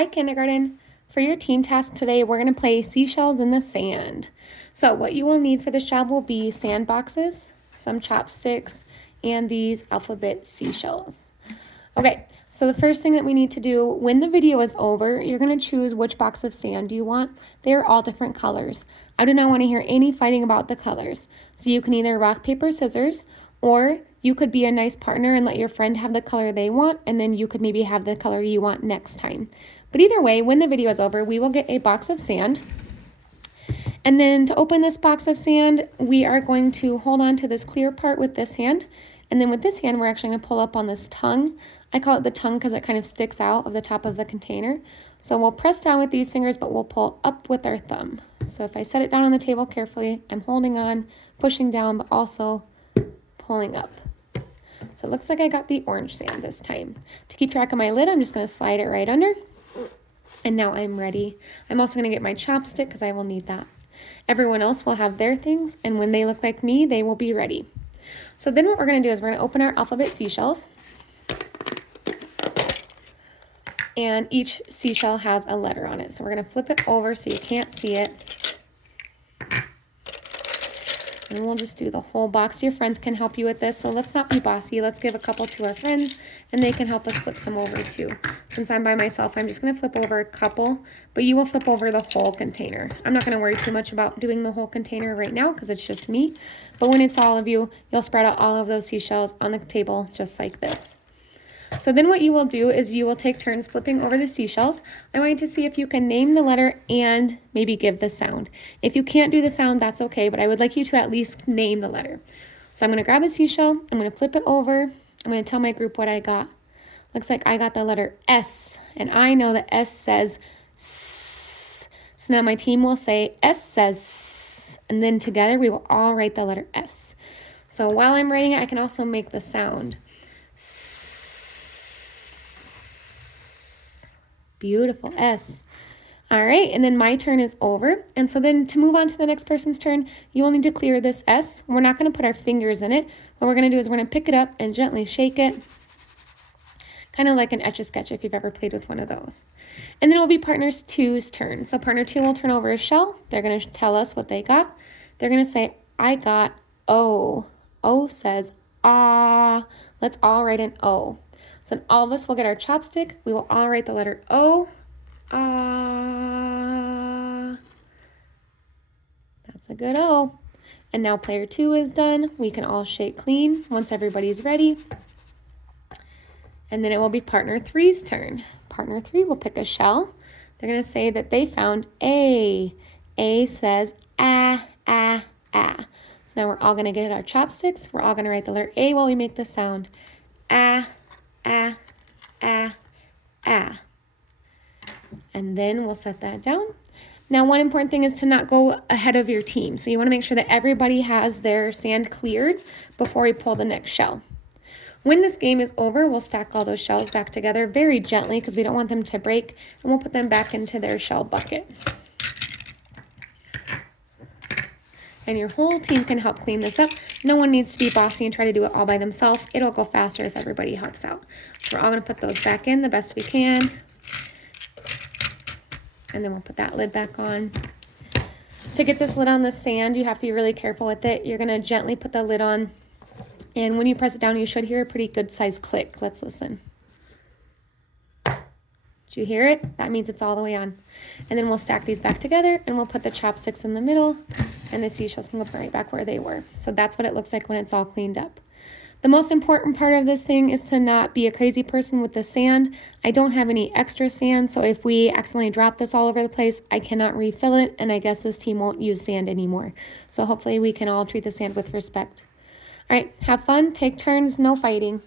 Hi, kindergarten. For your team task today, we're going to play Seashells in the Sand. So what you will need for this job will be sand boxes, some chopsticks, and these alphabet seashells. Okay, so the first thing that we need to do, when the video is over, you're going to choose which box of sand you want. They're all different colors. I do not want to hear any fighting about the colors. So you can either rock, paper, scissors, or you could be a nice partner and let your friend have the color they want, and then you could maybe have the color you want next time. But either way, when the video is over, we will get a box of sand. And then to open this box of sand, we are going to hold on to this clear part with this hand. And then with this hand, we're actually going to pull up on this tongue. I call it the tongue because it kind of sticks out of the top of the container. So we'll press down with these fingers, but we'll pull up with our thumb. So if I set it down on the table carefully, I'm holding on, pushing down, but also pulling up. So it looks like I got the orange sand this time. To keep track of my lid, I'm just going to slide it right under. And now I'm ready. I'm also going to get my chopstick because I will need that. Everyone else will have their things, and when they look like me, they will be ready. So then what we're going to do is we're going to open our alphabet seashells. And each seashell has a letter on it. So we're going to flip it over so you can't see it. And we'll just do the whole box. Your friends can help you with this, so let's not be bossy. Let's give a couple to our friends, and they can help us flip some over too. Since I'm by myself, I'm just going to flip over a couple, but you will flip over the whole container. I'm not going to worry too much about doing the whole container right now because it's just me. But when it's all of you, you'll spread out all of those seashells on the table just like this. So then what you will do is you will take turns flipping over the seashells. I want you to see if you can name the letter and maybe give the sound. If you can't do the sound, that's okay, but I would like you to at least name the letter. So I'm going to grab a seashell, I'm going to flip it over, I'm going to tell my group what I got. Looks like I got the letter S, and I know that S says S. So now my team will say S says S, and then together we will all write the letter S. So while I'm writing it, I can also make the sound S. Beautiful, S. All right, and then my turn is over. And so then to move on to the next person's turn, you will need to clear this S. We're not going to put our fingers in it. What we're going to do is we're going to pick it up and gently shake it, kind of like an Etch-a-Sketch if you've ever played with one of those. And then it will be partner two's turn. So partner two will turn over a shell. They're going to tell us what they got. They're going to say, I got O. O says, ah. Let's all write an O. So then all of us will get our chopstick. We will all write the letter O. Ah. That's a good O. And now player two is done. We can all shake clean once everybody's ready. And then it will be partner three's turn. Partner three will pick a shell. They're going to say that they found A. A says ah, ah, ah. So now we're all going to get our chopsticks. We're all going to write the letter A while we make the sound. Ah, ah, ah, ah. And then we'll set that down. Now, one important thing is to not go ahead of your team. So you want to make sure that everybody has their sand cleared before we pull the next shell. When this game is over, we'll stack all those shells back together very gently because we don't want them to break, and we'll put them back into their shell bucket. And your whole team can help clean this up. No one needs to be bossy and try to do it all by themselves. It'll go faster if everybody helps out. So we're all going to put those back in the best we can. And then we'll put that lid back on. To get this lid on the sand, you have to be really careful with it. You're going to gently put the lid on. And when you press it down, you should hear a pretty good sized click. Let's listen. Did you hear it? That means it's all the way on. And then we'll stack these back together, and we'll put the chopsticks in the middle, and the seashells can go right back where they were. So that's what it looks like when it's all cleaned up. The most important part of this thing is to not be a crazy person with the sand. I don't have any extra sand, so if we accidentally drop this all over the place, I cannot refill it, and I guess this team won't use sand anymore. So hopefully we can all treat the sand with respect. All right, have fun, take turns, no fighting.